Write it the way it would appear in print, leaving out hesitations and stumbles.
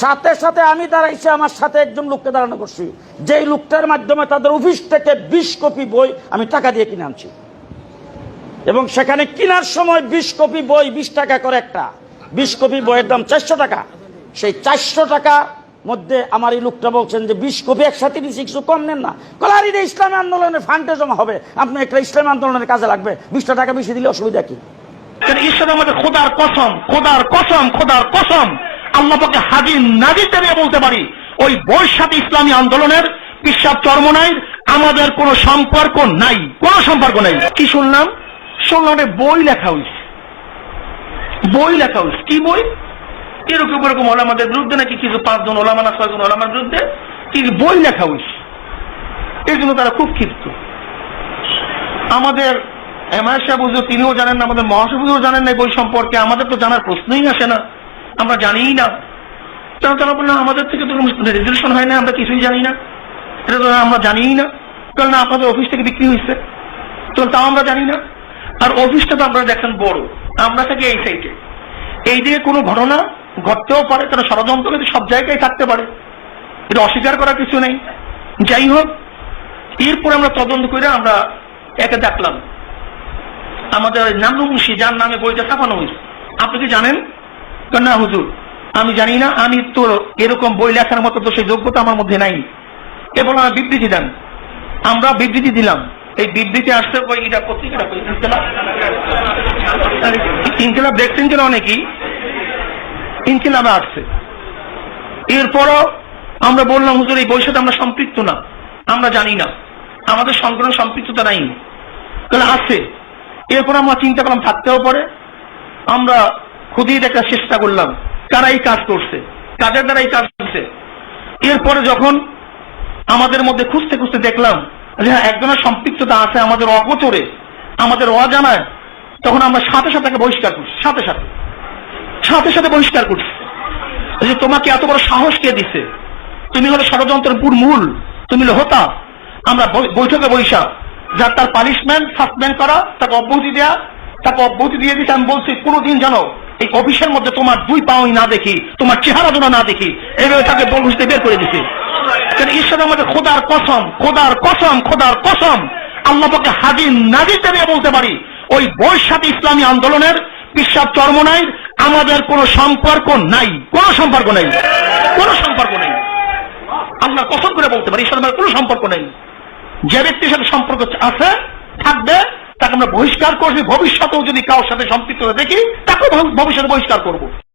সাথে সাথে আমি দাঁড়াইছি, আমার সাথে একজন লোককে দাঁড়ানো করছি, যেই লোকটার মাধ্যমে তাদের অফিস থেকে 20 কপি বই আমি টাকা দিয়ে কিনে আনছি। এবং সেখানে কেনার সময় 20 কপি বই 20 টাকা করে একটা, 20 কপি বইয়ের দাম 400 টাকা। সেই 400 টাকা মধ্যে আমার এই লোকটা বলছেন যে 20 কপি একসাথে দিচ্ছি, কিছু কম নেন না। কলার এটা ইসলামী আন্দোলনের ফান্ডে জমা হবে, আপনি একটা ইসলামী আন্দোলনের কাজে লাগবে, 20 টাকা বেশি দিলে অসুবিধা কি? ঈশ্বর আমাদের খোদার কসম, খোদার কসম, খোদার কসম, আল্লাহ পাকে হাজির নাজির দিয়ে বলতে পারি, ওই বইয়ের সাথে ইসলামী আন্দোলনের পিশাব চরমনাই আমাদের কোনো সম্পর্ক নাই, কোনো সম্পর্ক নাই। কি শুনলাম? শুনলাম বই লেখা হয়েছে, বই লেখা হয়েছে। কি বই? এরকম এরকম ওলামাদের বিরুদ্ধে নাকি কিছু 5 জন ওলামা না 6 জন ওলামার বিরুদ্ধে কি বই লেখা হয়েছে। এই জন্য তারা খুব ক্ষিপ্ত। আমাদের এমআই সাহেব হুজুর তিনিও জানেন না, আমাদের মহাসচিব হুজুর জানেন না বই সম্পর্কে, আমাদের তো জানার প্রশ্নই আসে না, আমরা জানিই না। তারা বললেন আমাদের থেকে তো রেজুলেশন হয় না, আমরা কিছুই জানি না, এটা তো আমরা জানিই না। কারণ না আপনাদের অফিস থেকে বিক্রি হয়েছে, তো তাও আমরা জানি না। আর অফিসটা তো আপনারা দেখেন বড়, আমরা থাকি এই সাইডে, এই দিকে কোনো ঘটনা ঘটতেও পারে, তারা ষড়যন্ত্র কিন্তু সব জায়গায় থাকতে পারে, এটা অস্বীকার করার কিছু নেই। যাই হোক, এরপরে আমরা তদন্ত করে আমরা একে দেখলাম আমাদের নান্নু মুন্সি, যার নামে বইটা ছাপানো হয়েছে, আপনি কি জানেন? না হুজুর আমি জানি না, আমি তো এরকম বই লেখার মতো তো সেই যোগ্যতা আমার মধ্যে নাই। এবং আমার বিবৃতি দেন, আমরা বিবৃতি দিলাম। এই বিবৃতি আসতে এটা পত্রিকাটা ইনকিলাব দেখছেন কিনা অনেকেই, ইনকিলাবে আসছে। এরপরও আমরা বললাম হুজুর এই বইয়ের সাথে আমরা সম্পৃক্ত না, আমরা জানি না, আমাদের সংগ্রহ সম্পৃক্ততা নাই, তাহলে আছে। এরপর আমরা চিন্তা করলাম থাকতেও পারে, আমরা খুঁজিয়ে দেখার চেষ্টা করলাম কারা এই কাজ করছে, কাদের দ্বারা এই কাজ করছে। এরপরে যখন আমাদের মধ্যে খুঁজতে খুঁজতে দেখলাম যে হ্যাঁ একজনের সম্পৃক্ততা আছে আমাদের অগোচরে, আমাদের অজানায়, তখন আমরা সাথে সাথে বহিষ্কার করছি, সাথে সাথে বহিষ্কার করছি। যে তোমাকে এত বড় সাহস কে দিছে? তুমি হলো ষড়যন্ত্রের মূল, তুমি হলো হোতা। আমরা বৈঠকে বৈশা যার তার পানিশমেন্ট সাসপেন্ড করা, তাকে অব্যাহতি দেয়া, তাকে অব্যাহতি দিয়ে দিতে আমি বলছি কোনোদিন জানো এই অফিসের মধ্যে তোমার 2 পাওই না দেখি, তোমার চেহারা দুটো না দেখি, এইভাবে তাকে বলতে বের করে দিছে। ঈশ্বর আমাদের খোদার কসম, খোদার কসম, খোদার কসম, আল্লাহ পাকে হাজির নাজির দিয়ে বলতে পারি, ওই বইয়ের সাথে ইসলামী আন্দোলনের পিশাব চরমনাই আমাদের কোনো সম্পর্ক নাই, কোনো সম্পর্ক নেই, কোনো সম্পর্ক নেই। আল্লাহ কসম করে বলতে পারি ঈশ্বর আমাদের কোনো সম্পর্ক নেই। যে ব্যক্তির সাথে সম্পর্ক আছে থাকবে তাকে আমরা বহিষ্কার করছি, ভবিষ্যতেও যদি কারোর সাথে সম্পৃক্ত দেখি তাকে ভবিষ্যতে বহিষ্কার করবো।